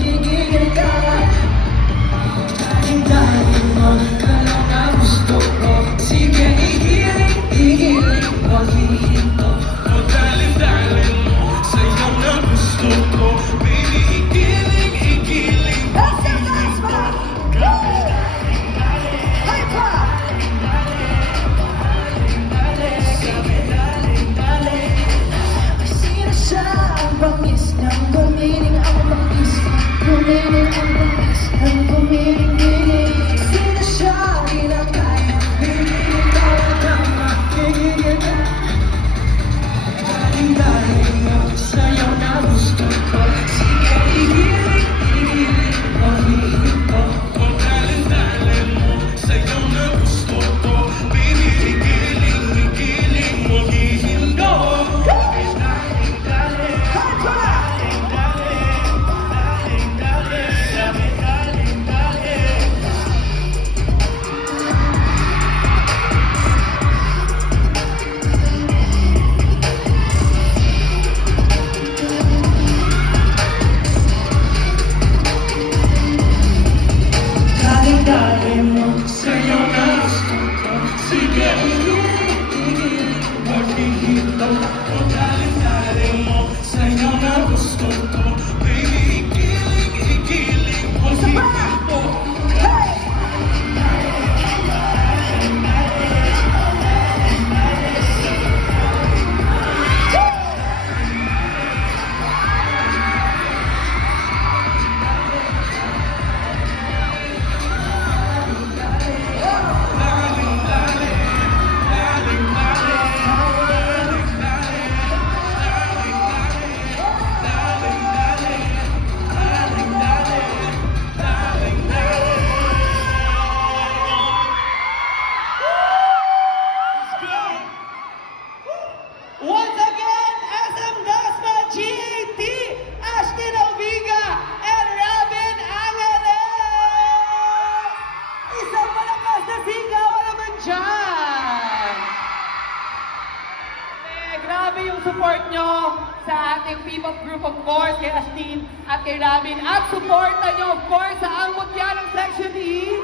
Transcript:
Gigigil ka. Daling-daling mo ka lang ang gusto ko. Sige, igiling mo, hihinto. O daling-daling mo sa'yo na gusto ko. Baby, igiling mo, hihinto. Sino siya ang bangis ng gumiling ang bangis? Gumiling ang bangis ng gumiling. Sino siya di na kaya? Gigigil ka ang tama, gigigil ka. Daling-daling mo sa'yo na gusto ko. Sige, igiling mo, hihinto. O daling-daling mo sa'yo na gusto ko. Baby, igiling mo, hihinto. Daling-daling mo sa'yo na gusto ko. Sige, igiling mo, hihinto. O daling-daling mo sa'yo na gusto ko. Baby, igiling mo, hihinto. Once again, SM Dasma GAT, Ashton Alviga, and Robin Angeles! Isang malakas na sigaw naman dyan! Grabe yung support nyo sa ating P-pop group, of course, kay Ashton at kay Robin. At supportan nyo, of course, sa Ang Mutya ng Section E.